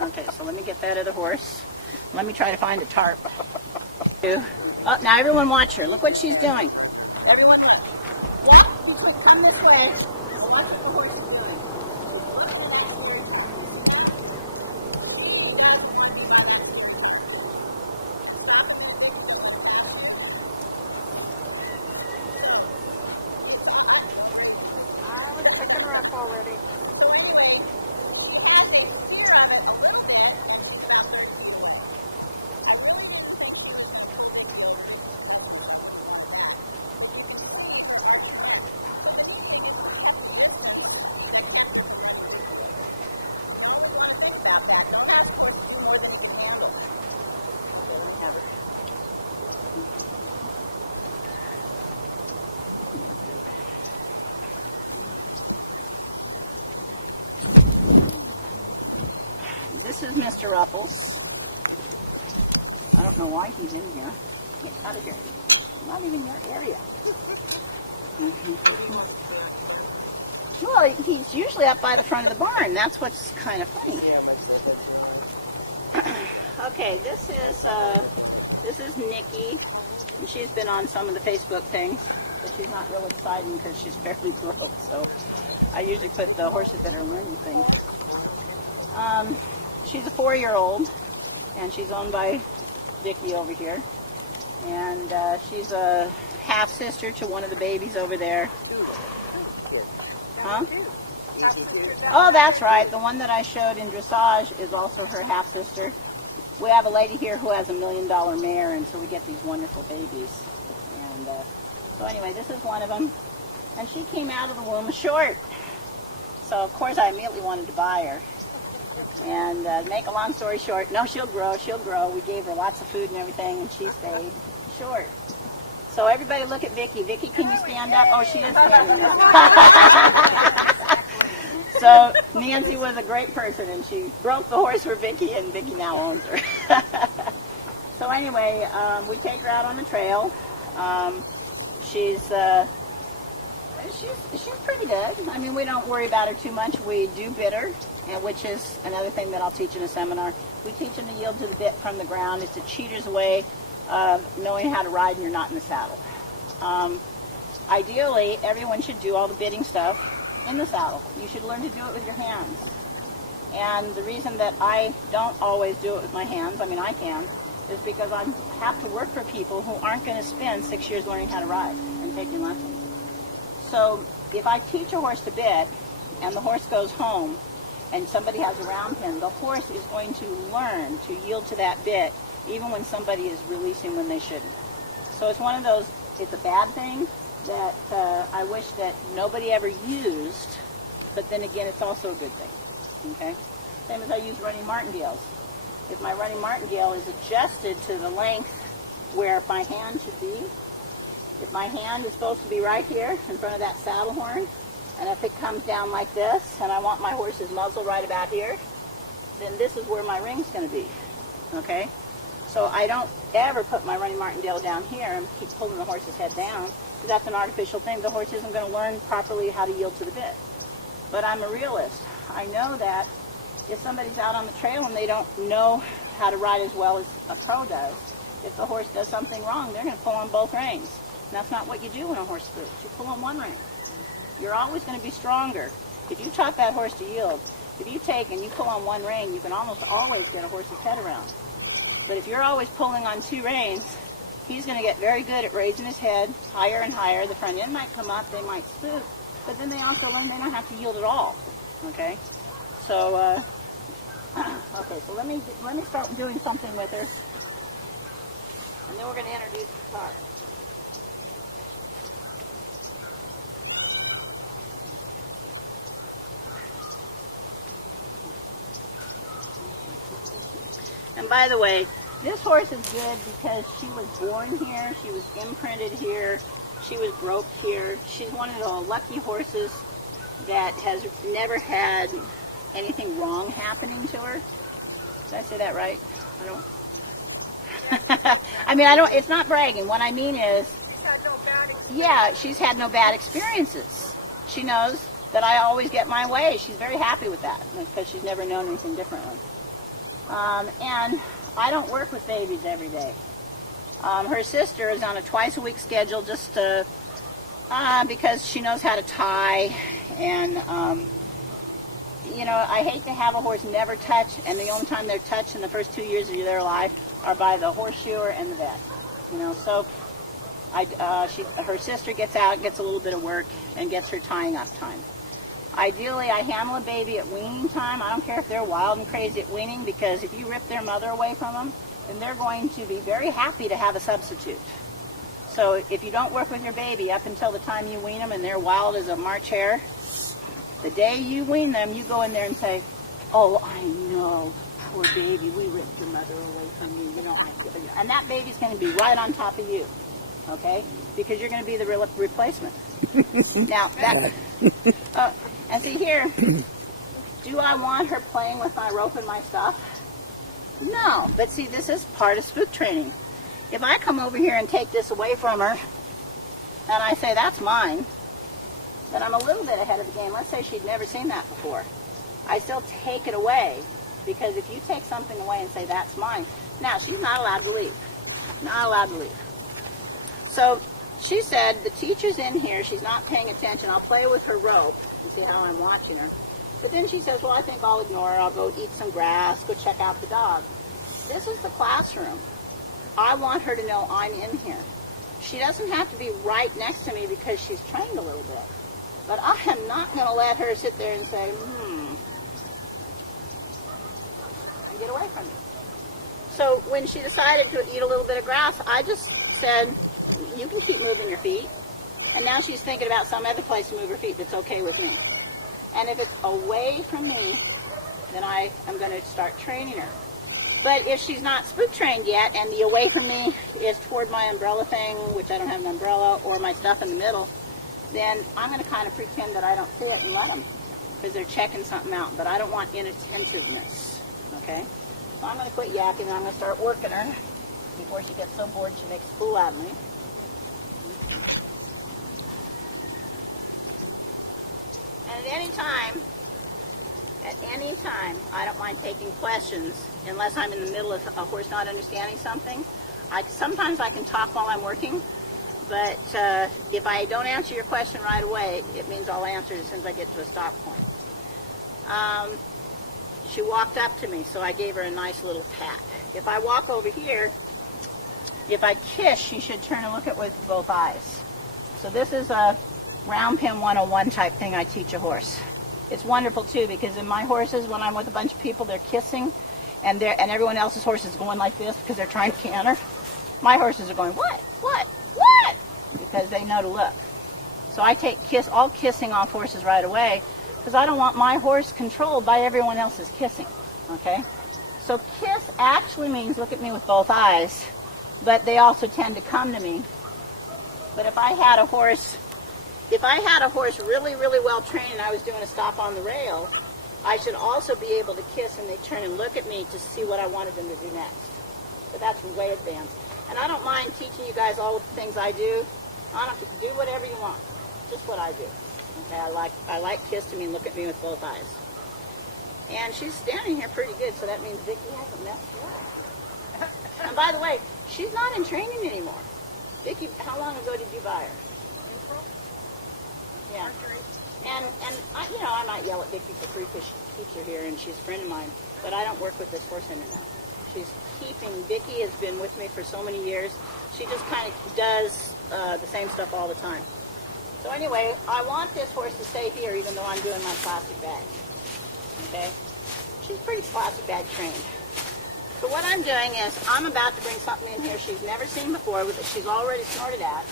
Okay, so let me get that other horse. Let me try to find a tarp. Oh, now everyone watch her. Look what she's doing. Everyone, yeah, come this way. Watch what the horse is doing. I was picking her up already. This is Mr. Ruffles. I don't know why he's in here. Get out of here. Not even your area. Well, he's usually up by the front of the barn. That's what's kind of funny. Okay, this is Nikki. She's been on some of the Facebook things, but she's not real exciting because she's fairly broke. So I usually put the horses that are learning things. She's a 4-year-old, and she's owned by Vicky over here. And she's a half-sister to one of the babies over there. Huh? Oh, that's right. The one that I showed in dressage is also her half-sister. We have a lady here who has $1 million mare, and so we get these wonderful babies. And so anyway, this is one of them. And she came out of the womb short. So, of course, I immediately wanted to buy her. And make a long story short, no, she'll grow, she'll grow. We gave her lots of food and everything, and she stayed short. So everybody look at Vicky. Vicky, can you stand up? Oh, she is standing up. So Nancy was a great person, and she broke the horse for Vicky, and Vicky now owns her. So anyway, we take her out on the trail. She's pretty good. I mean, we don't worry about her too much. We do bit her, which is another thing that I'll teach in a seminar. We teach them to yield to the bit from the ground. It's a cheater's way of knowing how to ride and you're not in the saddle. Ideally, everyone should do all the bitting stuff in the saddle. You should learn to do it with your hands. And the reason that I don't always do it with my hands, I mean I can, is because I have to work for people who aren't going to spend 6 years learning how to ride and taking lessons. So if I teach a horse to bit and the horse goes home and somebody has a round pin, the horse is going to learn to yield to that bit even when somebody is releasing when they shouldn't. So it's one of those, it's a bad thing that I wish that nobody ever used, but then again it's also a good thing. Okay? Same as I use running martingales. If my running martingale is adjusted to the length where my hand should be, if my hand is supposed to be right here in front of that saddle horn, and if it comes down like this, and I want my horse's muzzle right about here, then this is where my ring's going to be. Okay? So I don't ever put my running martingale down here and keep pulling the horse's head down, because that's an artificial thing. The horse isn't going to learn properly how to yield to the bit. But I'm a realist. I know that if somebody's out on the trail and they don't know how to ride as well as a pro does, if the horse does something wrong, they're going to pull on both reins. And that's not what you do when a horse spooks. You pull on one rein. You're always going to be stronger. If you taught that horse to yield, if you take and you pull on one rein, you can almost always get a horse's head around. But if you're always pulling on two reins, he's going to get very good at raising his head higher and higher. The front end might come up, they might spook, but then they also learn they don't have to yield at all. Okay? So, okay, so let me start doing something with her. And then we're going to introduce the car. And by the way, this horse is good because she was born here, she was imprinted here, she was roped here. She's one of the lucky horses that has never had anything wrong happening to her. Did I say that right? I don't. I mean, it's not bragging. What I mean is, yeah, she's had no bad experiences. She knows that I always get my way. She's very happy with that because she's never known anything differently. And I don't work with babies every day. Her sister is on a twice-a-week schedule just because she knows how to tie. And, you know, I hate to have a horse never touch, and the only time they're touched in the first 2 years of their life are by the horseshoer and the vet. You know, so her sister gets out, gets a little bit of work, and gets her tying up time. Ideally, I handle a baby at weaning time. I don't care if they're wild and crazy at weaning, because if you rip their mother away from them, then they're going to be very happy to have a substitute. So if you don't work with your baby up until the time you wean them and they're wild as a March hare, the day you wean them, you go in there and say, oh, I know, poor baby, we ripped your mother away from you. You know, and that baby's going to be right on top of you, okay? Because you're going to be the replacement. Now, and see here, do I want her playing with my rope and my stuff? No, but see, this is part of spook training. If I come over here and take this away from her, and I say, that's mine, then I'm a little bit ahead of the game. Let's say she'd never seen that before. I still take it away, because if you take something away and say, that's mine, now she's not allowed to leave. Not allowed to leave. So she said, the teacher's in here, she's not paying attention, I'll play with her rope and see how I'm watching her. But then she says, well, I think I'll ignore her, I'll go eat some grass, go check out the dog. This is the classroom. I want her to know I'm in here. She doesn't have to be right next to me because she's trained a little bit. But I am not going to let her sit there and say, and get away from me. So when she decided to eat a little bit of grass, I just said, you can keep moving your feet. And now she's thinking about some other place to move her feet that's okay with me. And if it's away from me, then I am going to start training her. But if she's not spook trained yet, and the away from me is toward my umbrella thing, which I don't have an umbrella, or my stuff in the middle, then I'm going to kind of pretend that I don't see it and let them, because they're checking something out. But I don't want inattentiveness, okay? So I'm going to quit yakking, and I'm going to start working her before she gets so bored she makes a fool out of me. And at any time, I don't mind taking questions, unless I'm in the middle of a horse not understanding something. Sometimes I can talk while I'm working, but if I don't answer your question right away, it means I'll answer it as soon as I get to a stop point. She walked up to me, so I gave her a nice little pat. If I walk over here, if I kiss, she should turn and look at with both eyes. So this is a round pin 101 type thing I teach a horse. It's wonderful too, because in my horses, when I'm with a bunch of people, they're kissing, and everyone else's horse is going like this because they're trying to canter. My horses are going, what? Because they know to look. So I take all kissing off horses right away, because I don't want my horse controlled by everyone else's kissing, okay? So kiss actually means look at me with both eyes, but they also tend to come to me. But if I had a horse really, really well trained and I was doing a stop on the rail, I should also be able to kiss and they turn and look at me to see what I wanted them to do next. But that's way advanced. And I don't mind teaching you guys all the things I do. I don't have to do whatever you want, just what I do. Okay, I like kiss to me and look at me with both eyes. And she's standing here pretty good, so that means Vicki hasn't messed her up. And by the way, she's not in training anymore. Vicki, how long ago did you buy her? Yeah. And I might yell at Vicki for free because she keeps her here and she's a friend of mine, but I don't work with this horse anymore. Vicki has been with me for so many years. She just kind of does the same stuff all the time. So anyway, I want this horse to stay here even though I'm doing my plastic bag. Okay? She's pretty plastic bag trained. So what I'm doing is I'm about to bring something in here she's never seen before that she's already snorted at.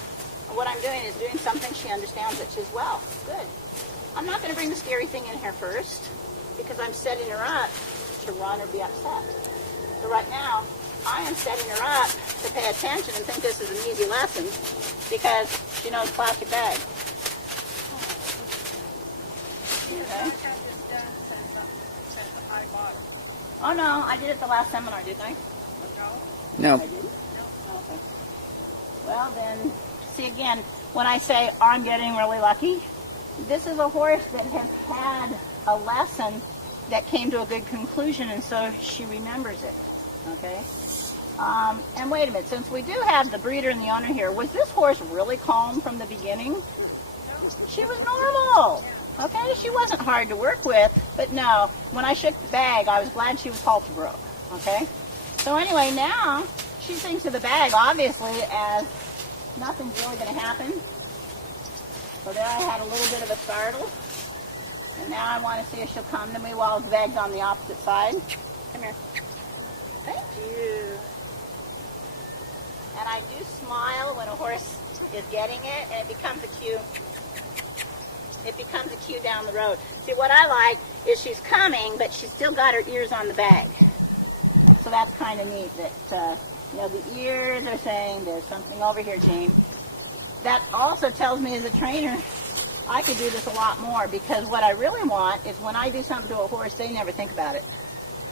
And what I'm doing is doing something she understands that she's, well, good. I'm not going to bring the scary thing in here first because I'm setting her up to run or be upset. So right now, I am setting her up to pay attention and think this is an easy lesson because she knows plastic bag. Okay. Oh no, I did it the last seminar, didn't I? No. I didn't? No. Okay. Well then, see again, when I say I'm getting really lucky, this is a horse that has had a lesson that came to a good conclusion, and so she remembers it. Okay? And wait a minute, since we do have the breeder and the owner here, was this horse really calm from the beginning? She was normal. Okay, she wasn't hard to work with, but no, when I shook the bag, I was glad she was halter broke. Okay? So anyway, now she thinks of the bag, obviously, as nothing's really going to happen. So there I had a little bit of a startle. And now I want to see if she'll come to me while the bag's on the opposite side. Come here. Thank you. And I do smile when a horse is getting it, and it becomes a cue. It becomes a cue down the road. See, what I like is she's coming, but she's still got her ears on the bag. So that's kind of neat that, the ears are saying there's something over here, Jane. That also tells me as a trainer, I could do this a lot more, because what I really want is when I do something to a horse, they never think about it.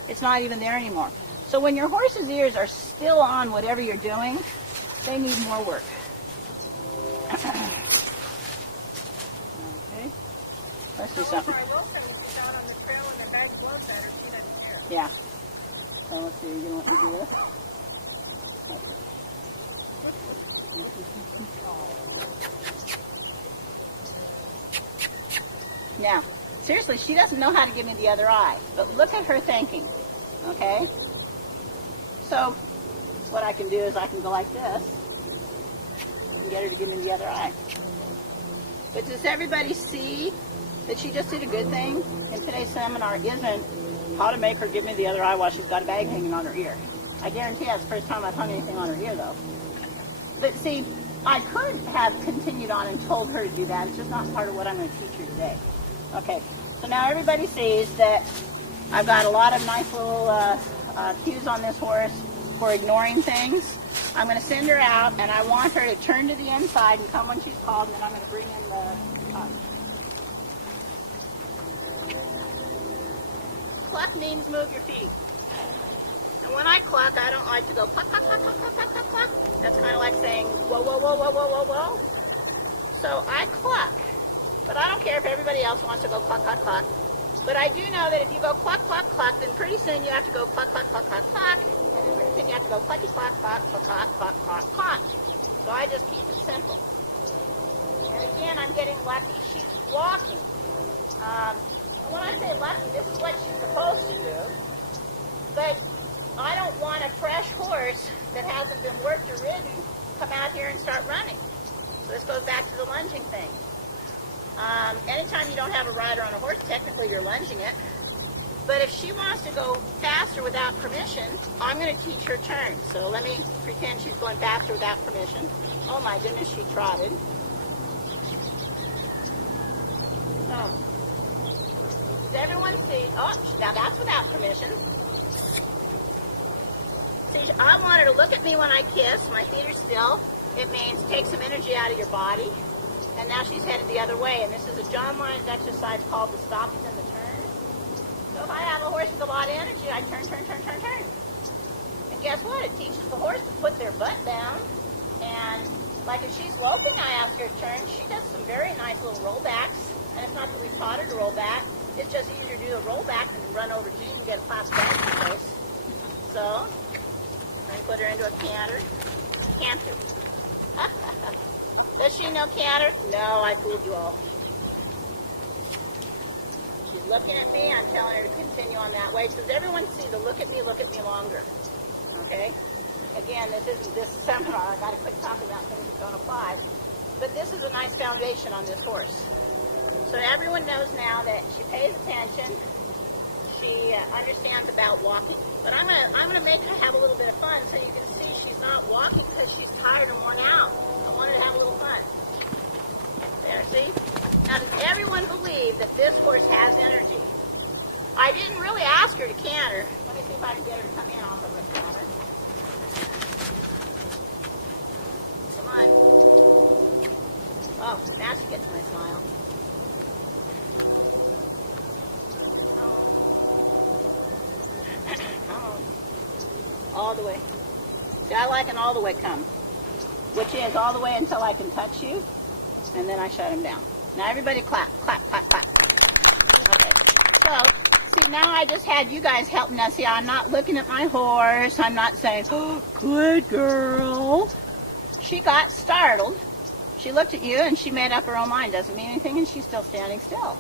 It's not even there anymore. So when your horse's ears are still on whatever you're doing, they need more work. Okay. Let's do something. Yeah. So let's see, you want me to do this? Now, seriously, she doesn't know how to give me the other eye, but look at her thinking, okay? So, what I can do is I can go like this and get her to give me the other eye. But does everybody see that she just did a good thing? And today's seminar isn't how to make her give me the other eye while she's got a bag hanging on her ear. I guarantee that's the first time I've hung anything on her ear, though. But see, I could have continued on and told her to do that. It's just not part of what I'm going to teach her today. Okay, so now everybody sees that I've got a lot of nice little cues on this horse for ignoring things. I'm going to send her out, and I want her to turn to the inside and come when she's called, and then I'm going to bring in the cluck means move your feet. And when I cluck, I don't like to go cluck, cluck, cluck, cluck, cluck, cluck, cluck, cluck. That's kind of like saying whoa, whoa, whoa, whoa, whoa, whoa, whoa. So I cluck. But I don't care if everybody else wants to go cluck, cluck, cluck. But I do know that if you go cluck, cluck, cluck, then pretty soon you have to go cluck, cluck, cluck, cluck, cluck. And then pretty soon you have to go clucky, cluck, cluck, cluck, cluck, cluck, cluck, cluck. So I just keep it simple. And again, I'm getting lucky. She's walking. And when I say lucky, this is what she's supposed to do. But I don't want a fresh horse that hasn't been worked or ridden come out here and start running. So this goes back to the lunging thing. Anytime you don't have a rider on a horse, technically you're lunging it. But if she wants to go faster without permission, I'm going to teach her turns. So let me pretend she's going faster without permission. Oh my goodness, she trotted. So, does everyone see? Oh, now that's without permission. See, I want her to look at me when I kiss. My feet are still. It means take some energy out of your body. And now she's headed the other way. And this is a John Lyons exercise called the stopping and the turn. So if I have a horse with a lot of energy, I turn, turn, turn, turn, turn. And guess what? It teaches the horse to put their butt down. And like if she's loping, I ask her to turn. She does some very nice little rollbacks. And it's not that we've taught her to roll back. It's just easier to do a rollback than to run over Jean and get a class back in place. So, I'm going to put her into a canter. Canter. Does she know canter? No, I fooled you all. She's looking at me. I'm telling her to continue on that way. So does everyone see the look at me longer? Okay? Again, this isn't this seminar. I got to quit talking about things that don't apply. But this is a nice foundation on this horse. So everyone knows now that she pays attention. She understands about walking. But I'm gonna make her have a little bit of fun so you can see she's not walking because she's tired and worn out. I want her to have a little fun. There, see? Now, does everyone believe that this horse has energy? I didn't really ask her to canter. Let me see if I can get her to come in off of the canter. Come on. Oh, now she gets my smile. All the way. See, I like an all the way come, which is all the way until I can touch you, and then I shut him down. Now everybody clap, clap, clap, clap. Okay. So, see, now I just had you guys help. Now, see, I'm not looking at my horse. I'm not saying, oh, good girl. She got startled. She looked at you and she made up her own mind. Doesn't mean anything, and she's still standing still.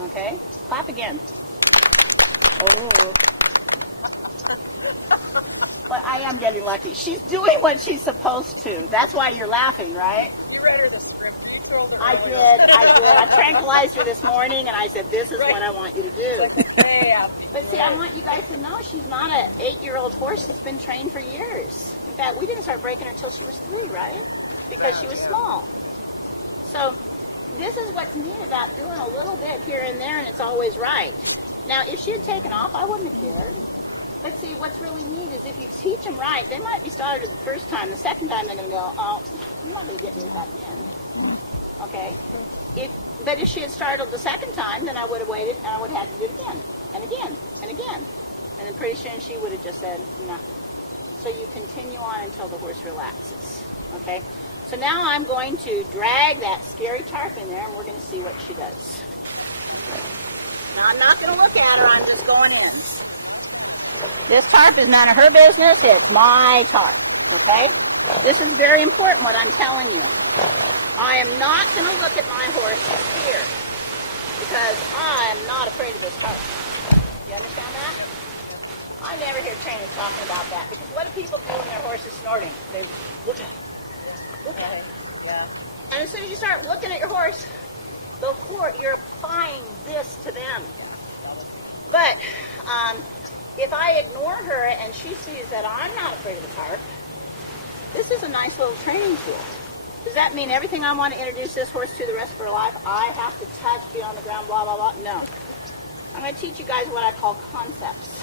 Okay? Clap again. Oh. But I am getting lucky. She's doing what she's supposed to. That's why you're laughing, right? You read her the script. You told her. I did. I tranquilized her this morning, and I said, this is what I want you to do. But see, I want you guys to know she's not an 8-year-old horse that's been trained for years. In fact, we didn't start breaking her until she was 3, right? Because she was small. So this is what's neat about doing a little bit here and there, and it's always right. Now, if she had taken off, I wouldn't have cared. But see, what's really neat is if you teach them right, they might be started the first time. The second time, they're going to go, oh, you're not going to get me that again. Okay? But if she had started the second time, then I would have waited, and I would have had to do it again, and again, and again. And then pretty soon she would have just said, no. So you continue on until the horse relaxes. Okay? So now I'm going to drag that scary tarp in there, and we're going to see what she does. Now, I'm not going to look at her. I'm just going in. This tarp is none of her business. It's my tarp, okay? This is very important, what I'm telling you. I am not going to look at my horse's fear because I am not afraid of this tarp. You understand that? I never hear trainers talking about that because what do people do when their horse is snorting? They look at it. Look at it. Yeah. And as soon as you start looking at your horse, you're applying this to them. But if I ignore her and she sees that I'm not afraid of the tarp, this is a nice little training tool. Does that mean everything I want to introduce this horse to the rest of her life, I have to touch, be on the ground, blah, blah, blah? No. I'm going to teach you guys what I call concepts.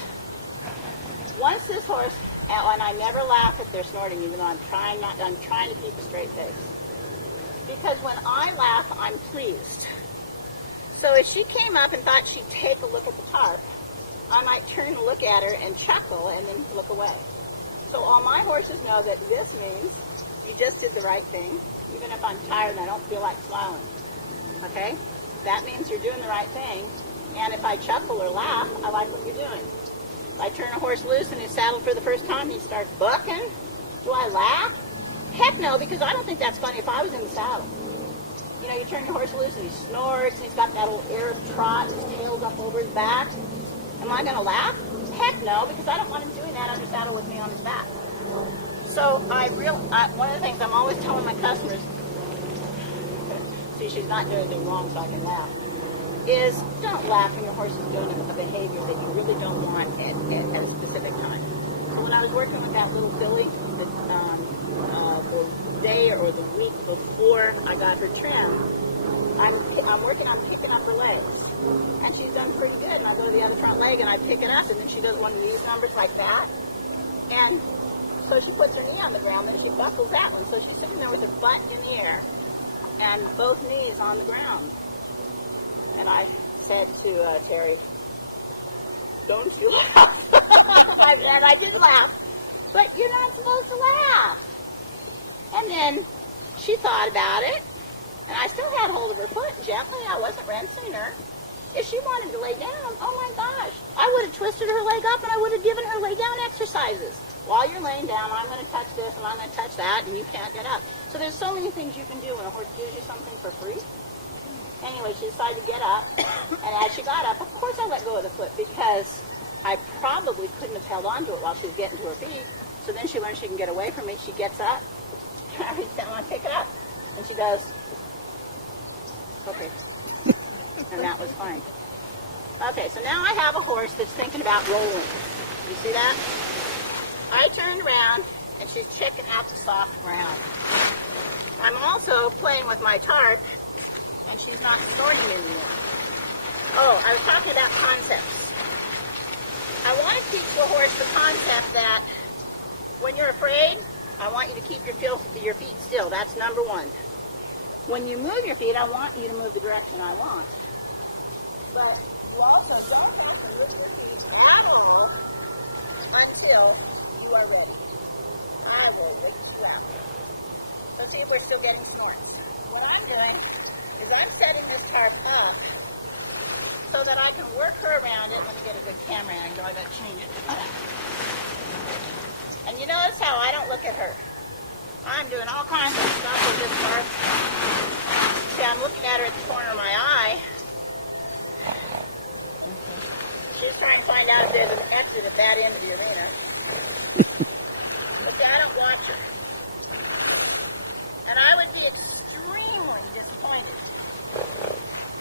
Once this horse, and I never laugh if they're snorting, even though I'm trying to keep a straight face. Because when I laugh, I'm pleased. So if she came up and thought she'd take a look at the tarp, I might turn and look at her and chuckle and then look away. So all my horses know that this means you just did the right thing, even if I'm tired and I don't feel like smiling. Okay? That means you're doing the right thing. And if I chuckle or laugh, I like what you're doing. If I turn a horse loose and he's saddled for the first time, he starts bucking. Do I laugh? Heck no, because I don't think that's funny if I was in the saddle. You know, you turn your horse loose and he snorts and he's got that old Arab trot, his tail's up over his back. Am I going to laugh? Heck no, because I don't want him doing that under saddle with me on his back. So one of the things I'm always telling my customers, see, she's not doing anything wrong so I can laugh, is don't laugh when your horse is doing a behavior that you really don't want at a specific time. So when I was working with that little filly, the day or the week before I got her trimmed, I'm working on picking up her legs. And she's done pretty good. And I go to the other front leg and I pick it up, and then she does one of these numbers like that. And so she puts her knee on the ground, and she buckles that one. So she's sitting there with her butt in the air and both knees on the ground. And I said to Terry, don't you laugh. And I did laugh. But you're not supposed to laugh. And then she thought about it, and I still had hold of her foot gently. I wasn't wrenching her. If she wanted to lay down, oh my gosh, I would have twisted her leg up and I would have given her lay down exercises. While you're laying down, I'm going to touch this and I'm going to touch that, and you can't get up. So there's so many things you can do when a horse gives you something for free. Anyway, she decided to get up, and as she got up, of course I let go of the foot because I probably couldn't have held on to it while she was getting to her feet. So then she learned she can get away from me. She gets up, I reach down and I pick it up, and she goes, okay. And that was fine. Okay, so now I have a horse that's thinking about rolling. You see that? I turned around, and she's checking out the soft ground. I'm also playing with my tarp, and she's not snorting anymore. Oh, I was talking about concepts. I want to teach the horse the concept that when you're afraid, I want you to keep your feet still. That's number one. When you move your feet, I want you to move the direction I want. But you also don't have to move your feet at all until you are ready. I will lift you out. Let's see if we're still getting snorts. What I'm doing is I'm setting this tarp up so that I can work her around it. Let me get a good camera angle. I gotta change it. And you notice how I don't look at her. I'm doing all kinds of stuff with this part. See, I'm looking at her at the corner of my eye. She's trying to find out if there's an exit at that end of the arena. But see, I don't watch her. And I would be extremely disappointed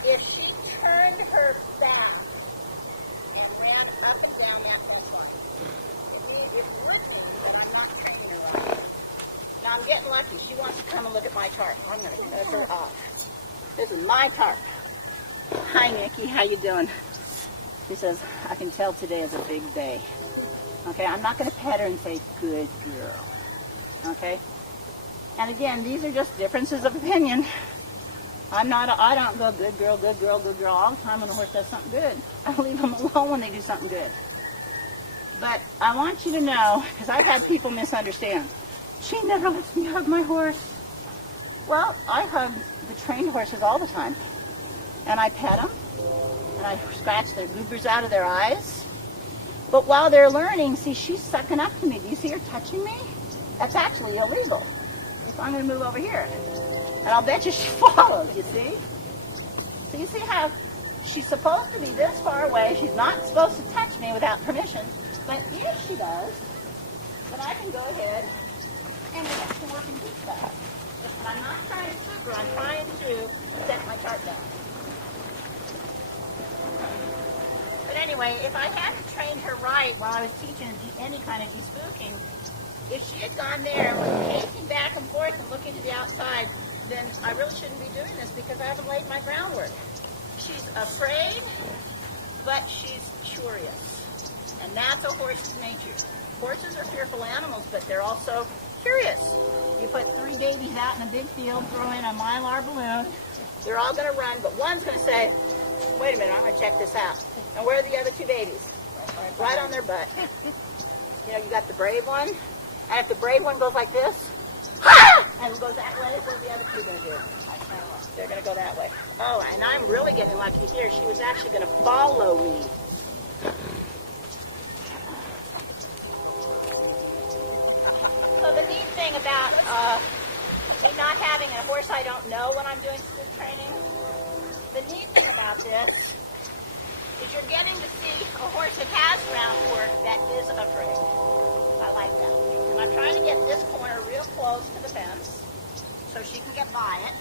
if she turned her back and ran up and down that fence line. It's working, but I'm not checking her right. Now I'm getting lucky. She wants to come and look at my tarp. I'm going to cut her off. This is my tarp. Hi, Nikki. How you doing? She says, I can tell today is a big day. Okay, I'm not going to pet her and say, good girl. Okay? And again, these are just differences of opinion. I don't go good girl, good girl, good girl all the time when a horse does something good. I leave them alone when they do something good. But I want you to know, because I've had people misunderstand, she never lets me hug my horse. Well, I hug the trained horses all the time. And I pet them, and I scratch their goobers out of their eyes. But while they're learning, see, she's sucking up to me. Do you see her touching me? That's actually illegal. So I'm going to move over here. And I'll bet you she follows, you see? So you see how she's supposed to be this far away. She's not supposed to touch me without permission. But if she does, then I can go ahead and get to work and do stuff. But I'm not trying to trick her. I'm trying to set my chart down. But anyway, if I hadn't trained her right while I was teaching any kind of de-spooking, if she had gone there and was pacing back and forth and looking to the outside, then I really shouldn't be doing this because I haven't laid my groundwork. She's afraid, but she's curious. And that's a horse's nature. Horses are fearful animals, but they're also curious. You put 3 babies out in a big field, throw in a Mylar balloon, they're all going to run, but one's going to say, wait a minute, I'm going to check this out. And where are the other 2 babies? Right on their butt. You know, you got the brave one, and if the brave one goes like this, ha! And goes that way, what are the other 2 going to do? They're going to go that way. Oh, and I'm really getting lucky here. She was actually going to follow me. So the neat thing about me not having a horse I don't know when I'm doing spook training, the neat thing about this is you're getting to see a horse that has groundwork that is afraid. I like that. And I'm trying to get this corner real close to the fence so she can get by it.